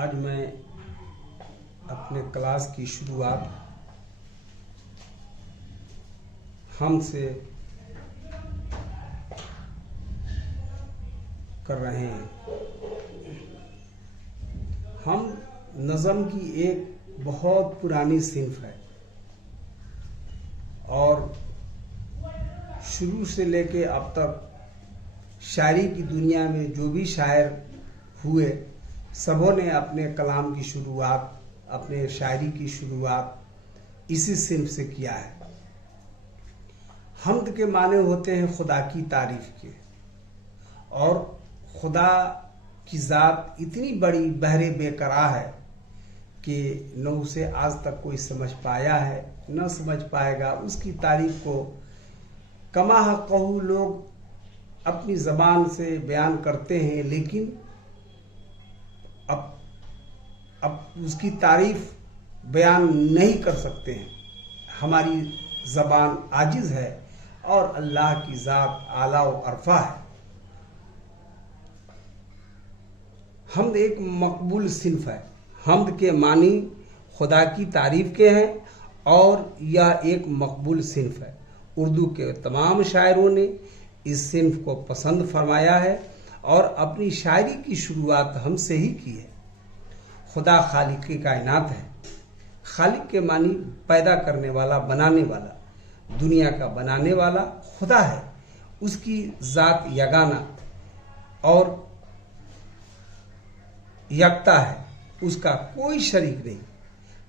आज मैं अपने क्लास की शुरुआत हम से कर रहे हैं। हम नज़म की एक बहुत पुरानी सिन्फ है और शुरू से लेके अब तक शायरी की दुनिया में जो भी शायर हुए सबों ने अपने कलाम की शुरुआत, अपने शायरी की शुरुआत इसी सिन्फ से किया है। हम्द के माने होते हैं खुदा की तारीफ के, और खुदा की ज़ात इतनी बड़ी बहरे बेकरार है कि न उसे आज तक कोई समझ पाया है न समझ पाएगा। उसकी तारीफ को कमा कहू लोग अपनी ज़बान से बयान करते हैं, लेकिन अब उसकी तारीफ बयान नहीं कर सकते हैं। हमारी ज़बान आजिज़ है और अल्लाह की ज़ात आला व अरफा है। हम्द एक मकबूल सिन्फ है। हम्द के मानी खुदा की तारीफ के हैं और यह एक मकबूल सिन्फ है। उर्दू के तमाम शायरों ने इस सिन्फ को पसंद फरमाया है और अपनी शायरी की शुरुआत हमसे ही की है। खुदा खालिक कायनात है। खालिक के मानी पैदा करने वाला, बनाने वाला, दुनिया का बनाने वाला खुदा है। उसकी ज़ात यगाना और यकता है, उसका कोई शरीक नहीं।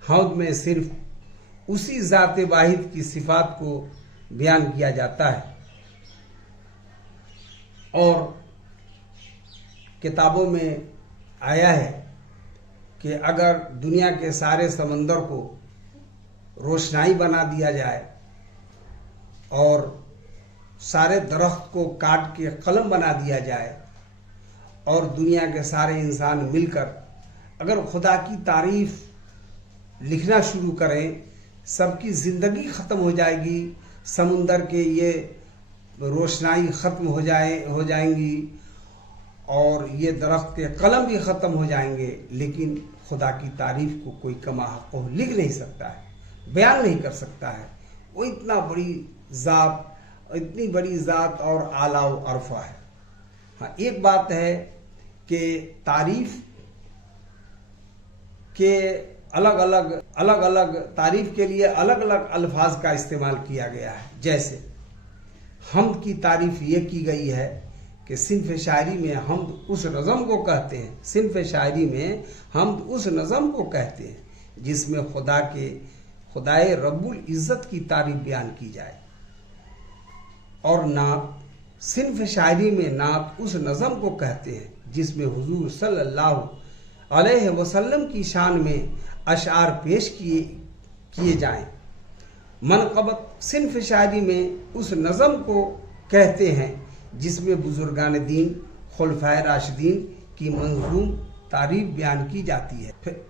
हम्द में सिर्फ उसी ज़ात वाहिद की सिफात को बयान किया जाता है और किताबों में आया है कि अगर दुनिया के सारे समंदर को रोशनाई बना दिया जाए और सारे दरख्त को काट के कलम बना दिया जाए और दुनिया के सारे इंसान मिलकर अगर खुदा की तारीफ लिखना शुरू करें, सबकी ज़िंदगी ख़त्म हो जाएगी। समुंदर के ये रोशनाई ख़त्म हो जाएंगी और ये दरख्त के कलम भी ख़त्म हो जाएंगे, लेकिन खुदा की तारीफ को कोई कमा हक़ लिख नहीं सकता है, बयान नहीं कर सकता है। वो इतना बड़ी ज़ात, इतनी बड़ी ज़ात और आला व अरफा है। हाँ, एक बात है कि तारीफ के अलग अलग तारीफ के लिए अलग अलग अल्फाज का इस्तेमाल किया गया है। जैसे हम्द की तारीफ ये की गई है कि सिन्फ शायरी में हम्द उस नज़म को कहते हैं, सिन्फ शायरी में हम्द उस नज़म को कहते हैं जिसमें खुदाए रब्बुल इज़्ज़त की तारीफ बयान की जाए। और नात, सिन्फ शायरी में नात उस नज़म को कहते हैं जिसमें हुजूर सल्लल्लाहु अलैहि वसल्लम की शान में अशार पेश किए जाएं। मनक़बत, सिन्फ शायरी में उस नज़म को कहते हैं जिसमें बुजुर्गान दीन, खुलफाए राशिदीन की मंजूम तारीफ बयान की जाती है। फिर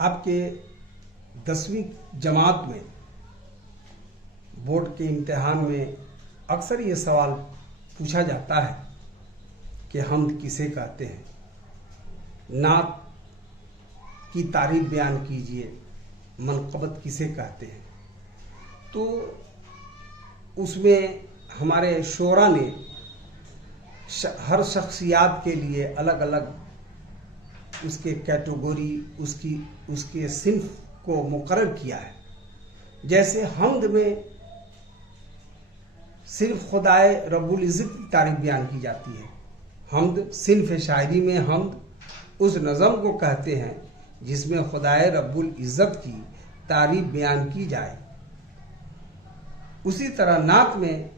आपके 10वीं जमात में बोर्ड के इम्तिहान में अक्सर ये सवाल पूछा जाता है कि हम्द किसे कहते हैं, नात की तारीफ बयान कीजिए, मनक़बत किसे कहते हैं। तो उसमें हमारे शोरा ने हर शख्सियात के लिए अलग अलग उसके कैटेगरी, उसके सिन्फ को मुकर्रर किया है। जैसे हम्द में सिर्फ खुदाए रब्बुल इज़्ज़त की तारीफ बयान की जाती है। हम्द, सिन्फ शायरी में हम्द उस नज़म को कहते हैं जिसमें खुदाए रब्बुल इज़्ज़त की तारीफ बयान की जाए। उसी तरह नात में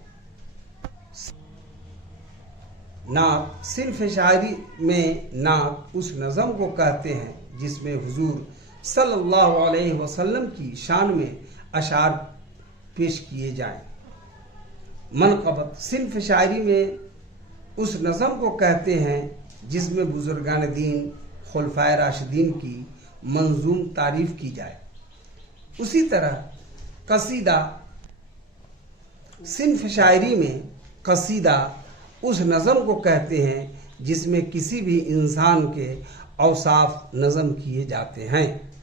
सिर्फ शायरी में नात उस नज़म को कहते हैं जिसमें हुजूर सल्लल्लाहु अलैहि वसल्लम की शान में अशार पेश किए जाएं। मनक़बत, सिर्फ शायरी में उस नज़म को कहते हैं जिसमें बुजुर्गान दीन, खुलफाए राशिदीन की मंजूम तारीफ की जाए। उसी तरह कसीदा, सिन्फ शायरी में कसीदा उस नज़म को कहते हैं जिसमें किसी भी इंसान के औसाफ नज़म किए जाते हैं।